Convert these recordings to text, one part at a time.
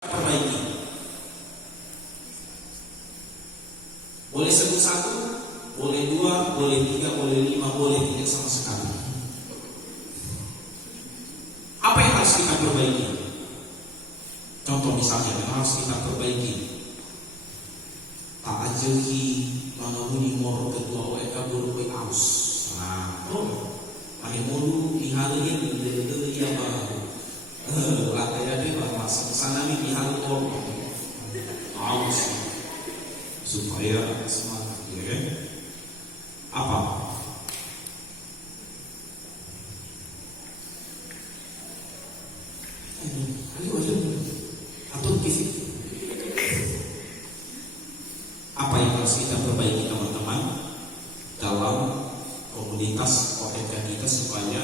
perbaiki. Boleh sebut satu, boleh dua, boleh tiga, boleh lima, boleh tidak sama sekali. Apa yang harus kita perbaiki? Contoh misalnya yang harus kita perbaiki, tak ajahi manahuni moro kedua eka bulu aus. Nah, ada mulu ihalian dari dia baru. Ada yang masuk sana nih ihal aus supaya semangat, ya kan? Apa? Atau fisik. Apa yang harus kita perbaiki teman-teman dalam komunitas OMK kita supaya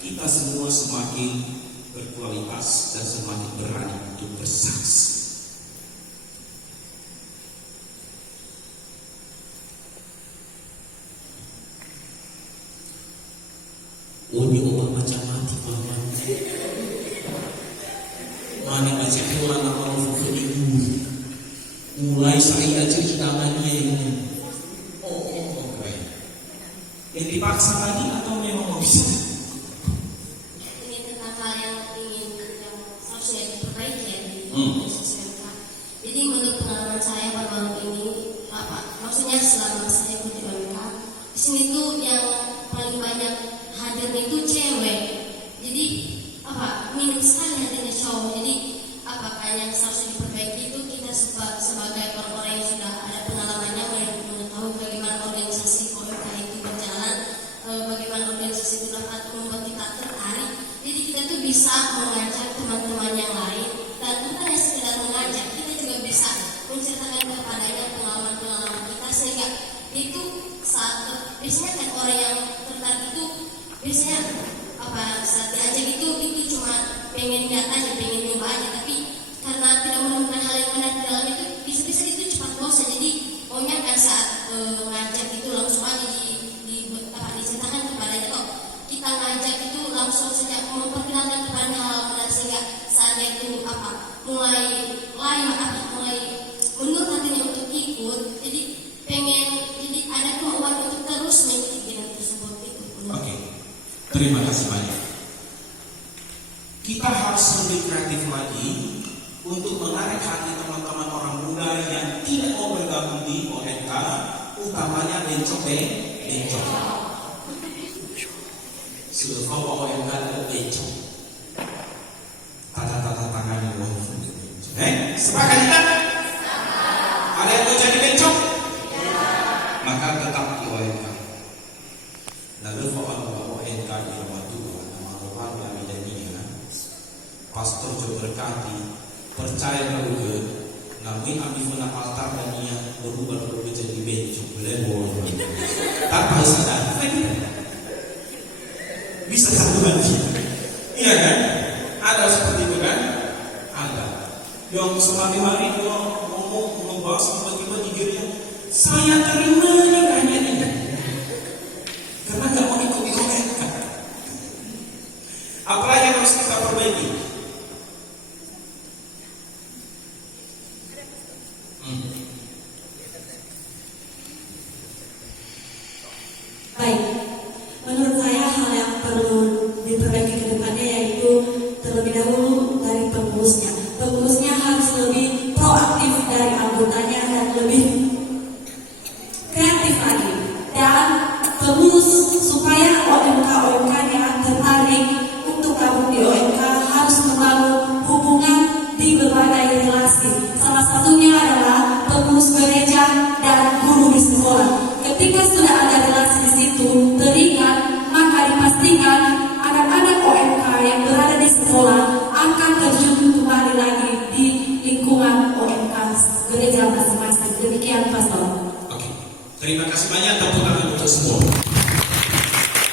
kita semua semakin berkualitas dan semakin berani untuk bersaksi. Uni orang macam mati malam mana macam orang orang fokus ibu mulai saya aja hidangannya ini oke yang dipaksa tadi atau memang mau bisa ini tentang hal yang harusnya diperbaiki ya di SMK. Jadi menurut pengalaman saya baru ini maksudnya selama saya ikut di OMK di sini tuh yang paling banyak hadirnya itu cewek. Jadi minim sekali hadirnya cowok. Jadi kayak yang seharusnya diperbaiki itu kita sebagai orang-orang yang sudah ada pengalamannya mengetahui bagaimana organisasi OMK itu berjalan, bagaimana organisasi itu dapat membuat kita tertarik. Jadi kita tuh bisa mengajak teman-teman yang lain dan bukan hanya sekedar mengajak, kita juga bisa menceritakan kepadanya pengalaman-pengalaman kita sehingga itu saat biasanya kan orang yang tertarik itu biasanya saat diajak itu cuma pengen lihat aja, pengen nyoba aja, tapi karena tidak menemukan hal yang menarik dalam itu bisa-bisa itu cepat bosan. Jadi maunya kan saat ngajak itu langsung aja diceritakan kepadanya kok kita ngajak itu langsung sejak memperkenalkan kepada hal menarik sehingga saat itu mulai mundur hatinya untuk ikut. Jadi jadi ada kemauan untuk terus mengikuti hal tersebut itu. Oke. Terima kasih banyak. Kita harus lebih kreatif lagi untuk menarik hati teman-teman orang muda yang tidak mau bergabung di OMK, utamanya bencok. Sudah OMK ada bencok. Tata tangan yang sepakat kita? Ada yang mau jadi bencok? Maka tetap di OMK. Lalu OMK di rumah Tuhan, nama yang midaninya, pastor jo berkati, percaya juga, namun ambil menapaltar dan ia berubah jadi bencok, boleh tanpa sadar, bisa satu lagi, iya kan? Ada seperti itu kan? Ada. Yang semakin hari ngomong membahas tiba-tiba dirinya, saya terima nikahnya ini. Karena gak mau ikut di OMK. Apa yang harus kita perbaiki? Baik, menurut saya hal yang perlu diperbaiki ke depannya yaitu terlebih dahulu dari pengurusnya. Pengurusnya harus lebih proaktif dari anggotanya dan lebih kreatif lagi. Dan pengurus supaya OMK-nya tertarik untuk gabung di OMK harus membangun hubungan di berbagai relasi. Salah satunya adalah pengurus gereja dan guru di sekolah. Ketika sudah ada relasi di situ terikat, maka dipastikan anak-anak OMK yang berada di sekolah akan terjun kembali lagi di lingkungan OMK gereja masing-masing. Demikian Pastor. Oke. Terima kasih banyak tepuk tangan untuk semua.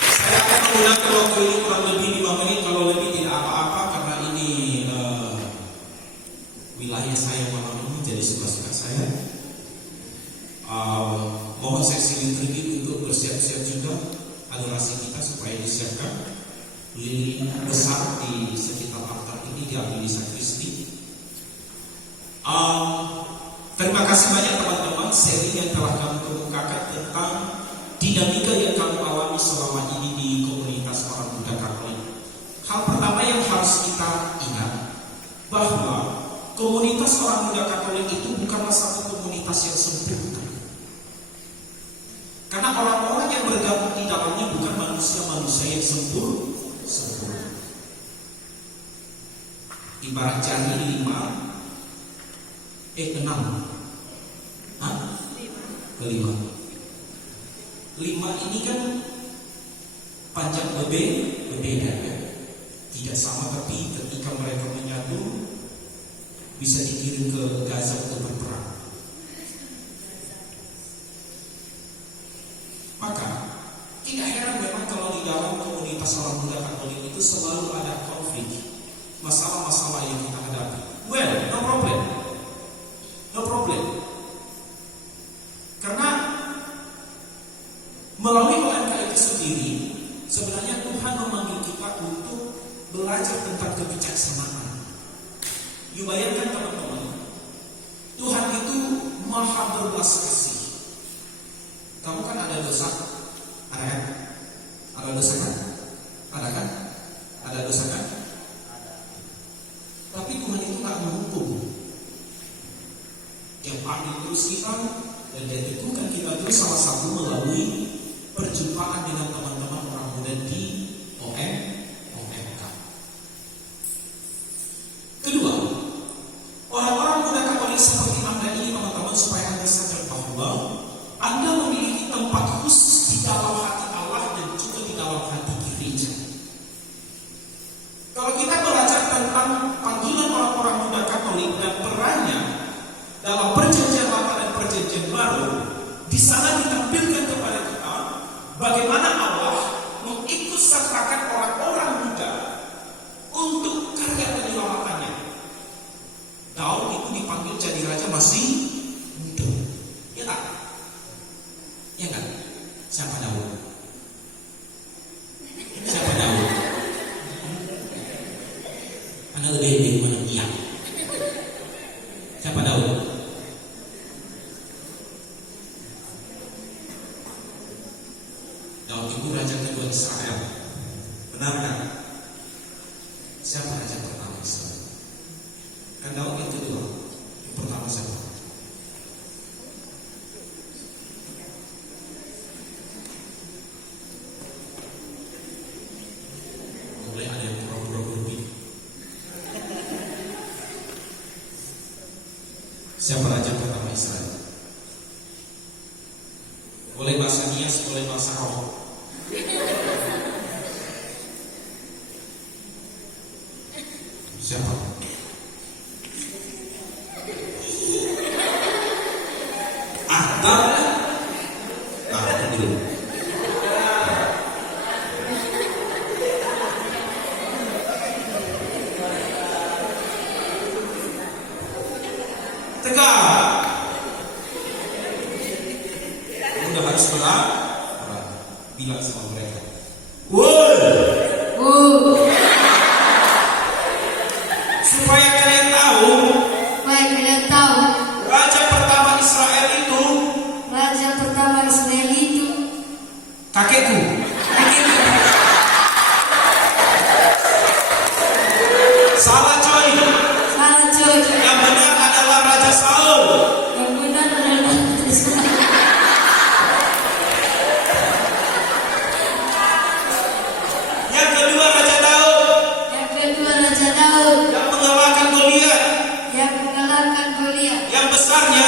Saya akan menggunakan waktu ini kurang lebih 5 menit, kalau lebih tidak apa-apa karena ini wilayah saya malam ini jadi suka-suka saya. Mohon seksi liturgi untuk bersiap-siap juga adorasi kita supaya disiapkan lilin besar di sekitar altar ini diambil di sakristi. Terima kasih banyak teman-teman seri yang telah kami kemukakan tentang dinamika yang kami alami selama ini di komunitas orang muda Katolik. Hal pertama yang harus kita ingat bahwa komunitas orang muda Katolik itu bukanlah satu komunitas yang sempurna. Karena orang-orang yang bergabung di dalamnya bukan manusia-manusia yang sempurna. Ibarat jari 6. Hah? 5 ini kan panjang berbeda ya. Tidak sama, tapi ketika mereka menyatu bisa dikirim ke Gaza untuk berperang. Maka tidak heran memang kalau di dalam komunitas orang muda Katolik itu selalu ada konflik, masalah-masalah yang kita hadapi. Well, no problem. Karena melalui OMK itu sendiri, sebenarnya Tuhan memanggil kita untuk belajar tentang kebijaksanaan. You bayangkan teman-teman, Tuhan itu maha berbelas kasih. Kamu kan ada dosa? Ada kan? Ada dosa kan? Ada kan? Ada dosa kan? Tapi Tuhan itu tak menghukum. Yang panggil terus kita dan jadikan kita terus salah satu melalui perjumpaan dengan teman-teman orang muda di OMK. Kedua, orang-orang muda Katolik seperti Anda ini teman-teman, supaya Anda sadar bahwa Anda memiliki tempat khusus di dalam hati Allah dan juga di dalam hati gereja. Kalau kita belajar tentang panggilan orang-orang muda Katolik dan perannya dalam perjanjian lama dan perjanjian baru, di sana ditampilkan kepada kita bagaimana Allah mengikut sertakan orang-orang muda untuk karya penyelamatannya. Daud itu dipanggil jadi raja masih muda, ya tak? Ya kan? Siapa Daud? Siapa Daud? Anda lebih mana iya? Siapa Daud? Daud itu raja kedua Israel. Benar kan? Siapa raja pertama Israel? Dan Daud yang kedua. Yang pertama siapa? Mulai ada yang pura-pura berbeda. Siapa raja pertama Israel? Boleh bahasa Nias, boleh bahasa roh. Siapa? Adam. Itu dulu. Tegak. Udah harus berat. Bilang sama mereka. Supaya kalian tahu, raja pertama Israel itu kakekku. Salah coy. Yang benar adalah Raja Saul. Yang kedua Raja Daud. Yang mengalahkan Goliat. Yang besarnya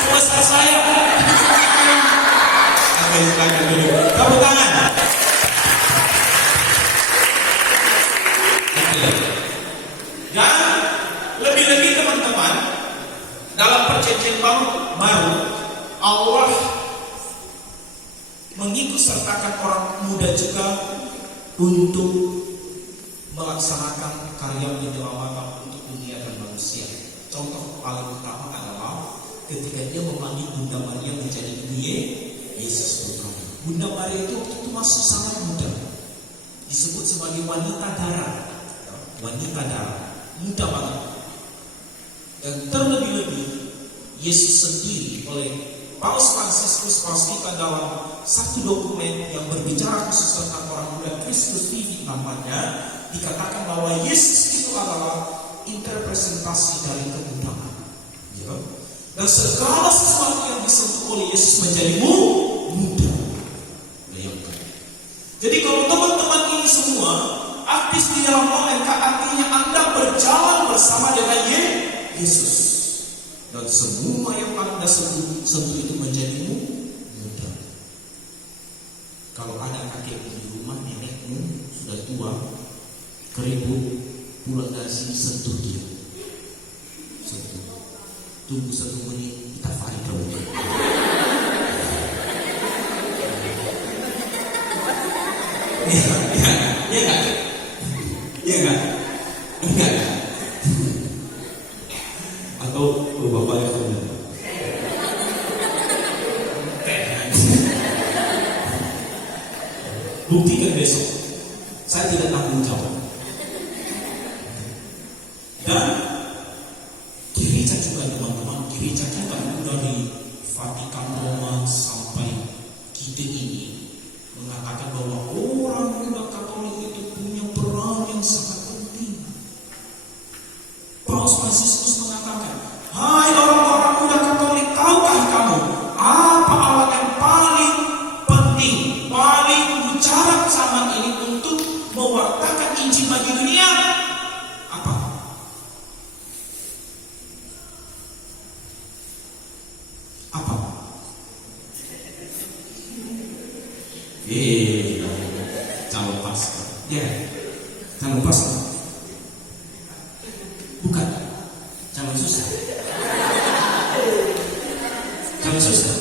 sebesar saya. Oke, silakan dulu. Tepuk tangan. Dan lebih-lebih teman-teman, dalam perjanjian baru Allah mengikut sertakan orang muda juga untuk melaksanakan karya penyelamatan untuk dunia dan manusia. Contoh paling utama adalah ketika dia memanggil Bunda Maria menjadi ibu Yesus putra. Bunda Maria itu waktu itu masih sangat muda, disebut sebagai wanita darah, muda banget. Dan terlebih-lebih Yesus sendiri oleh Paus Fransiskus pastikan dalam satu dokumen yang berbicara khusus tentang orang muda, Christus Vivit namanya, dikatakan bahwa Yesus itu adalah interpresentasi dari kemudaan. Ya. Dan segala sesuatu yang disentuh oleh Yesus menjadi mudah. Bayangkan. Jadi kalau teman-teman ini semua aktif di dalam OMK, artinya Anda berjalan bersama dengan Yesus. Dan semua yang Anda sentuh itu menjadi mudah. Kalau ada kakek di rumah, nenekmu sudah tua, keribut, pulang dari sini, sentuh dia. Sentuh. Tunggu 1 menit, kita farid kamu. Iya enggak? Iya enggak? Enggak. Atau bapak yang benar. Buktikan besok. Saya tidak tanggung jawab. Dan gereja juga teman-teman, gereja kita itu dari Vatikan Roma sampai kita ini mengatakan bahwa orang muda Katolik itu punya peran yang sangat penting. Paus Fransiskus mengatakan, hai orang-orang muda Katolik, tahukah kamu apa alat yang paling penting, paling mujarab zaman ini untuk mewartakan Injil bagi dunia? Apa? Apa? Calon pastor. Ya, calon pastor. Bukan, calon susah. Calon susah.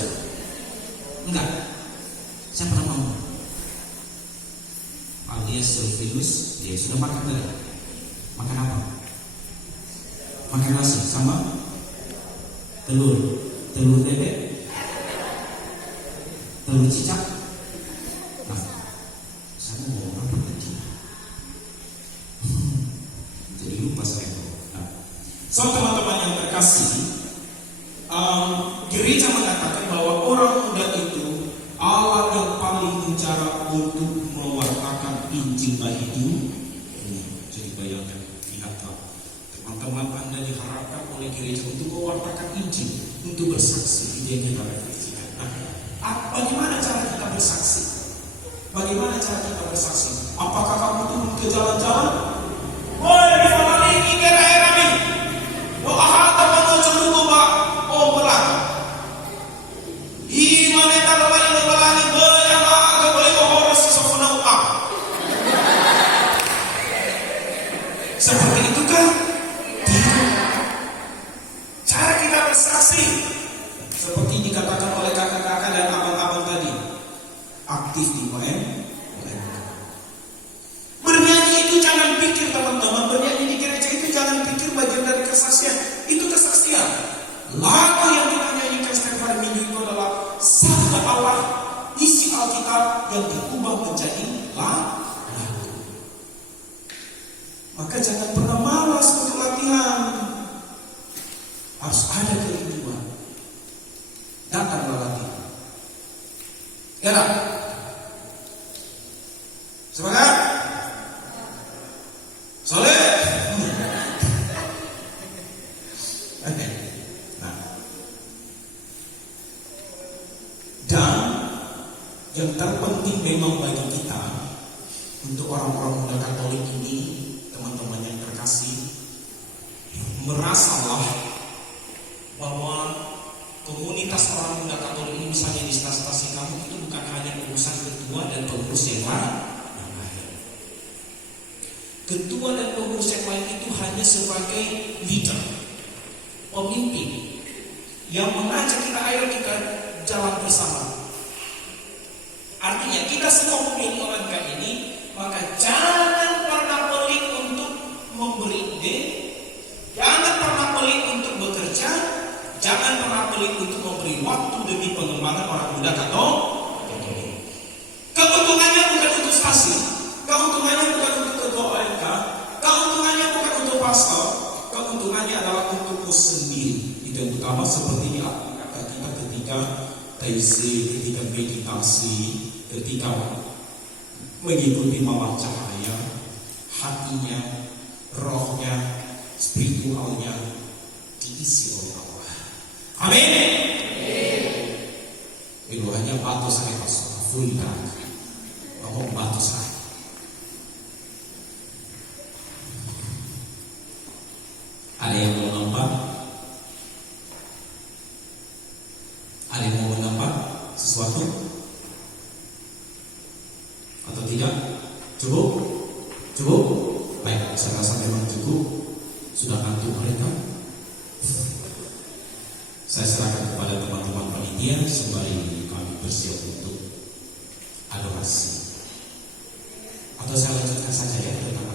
Enggak. Saya pernah mau. Alias Silvinus, dia sudah makan tadi. Makan apa? Makan nasi sama telur bebek, telur cicak. Nah, saya mau apa lagi? Jadi lupa saya. Nah, so teman-teman yang terkasih, gereja mengatakan bahwa orang muda itu alat yang paling mujarab untuk mewartakan Injil bagi dunia. Jadi bayangkan, lihatlah teman-teman Anda diharapkan oleh gereja untuk mewartakan Injil, untuk bersaksi. Itu yang kita refleksikan. Nah, bagaimana cara kita bersaksi? Bagaimana cara kita bersaksi? Apakah kamu turun ke jalan-jalan? Woi, Falani, ini daerah ini. Doa hata menuju dulu, Pak. Oh, berat. Imane dalam ini belani, yang agak boleh horus sesungguhnya uang. Seperti itu kan? Cara kita bersaksi seperti dikatakan oleh kakak-kakak dan abang-abang tadi, aktif di bernyanyi itu jangan pikir teman-teman, bernyanyi di gereja itu jangan pikir bagian dari kesaksian. Itu kesaksian. Lagu yang kita nyanyikan setiap hari Minggu itu adalah sabda Allah, isi Alkitab yang diubah menjadi lagu. Maka jangan pernah malas untuk latihan. Harus ada kerinduan. Datanglah latihan. Ya tak? Semangat. Soleh. Nah. Dan yang terpenting memang bagi kita, untuk orang-orang muda Katolik ini, teman-teman yang terkasih, merasalah bahwa komunitas orang muda Katolik ini, misalnya di stasi kamu, itu bukan hanya urusan ketua dan pengurus yang lain. Ketua dan pengurus yang lain itu hanya sebagai leader, pemimpin yang mengajak kita, ayo kita jalan bersama. Artinya kita semua memilih OMK ini, maka jangan pernah pelit untuk memberi ide, jangan pernah pelit untuk bekerja, jangan pernah pelit untuk memberi waktu demi pengembangan orang muda Katolik. Keuntungannya bukan untuk stasi, keuntungannya bukan untuk ketua OMK, keuntungannya bukan untuk pastor, keuntungannya keuntungannya adalah untukku sendiri. Itu yang pertama, seperti kata kita ketika TC, ketika meditasi, ketika mengikuti mawar cahaya, hatinya, rohnya, spiritualnya diisi oleh Allah. Amin. Itu hanya batu saya pastor, full dark. Ngomong batu saya. Ada yang mau nampak? Ada yang mau nampak sesuatu? Atau tidak? Cukup? Cukup? Baik, saya rasa memang cukup. Sudah ngantuk mereka. Saya serahkan kepada teman-teman panitia sembari kami bersiap untuk adorasi. Atau saya lanjutkan saja ya teman-teman.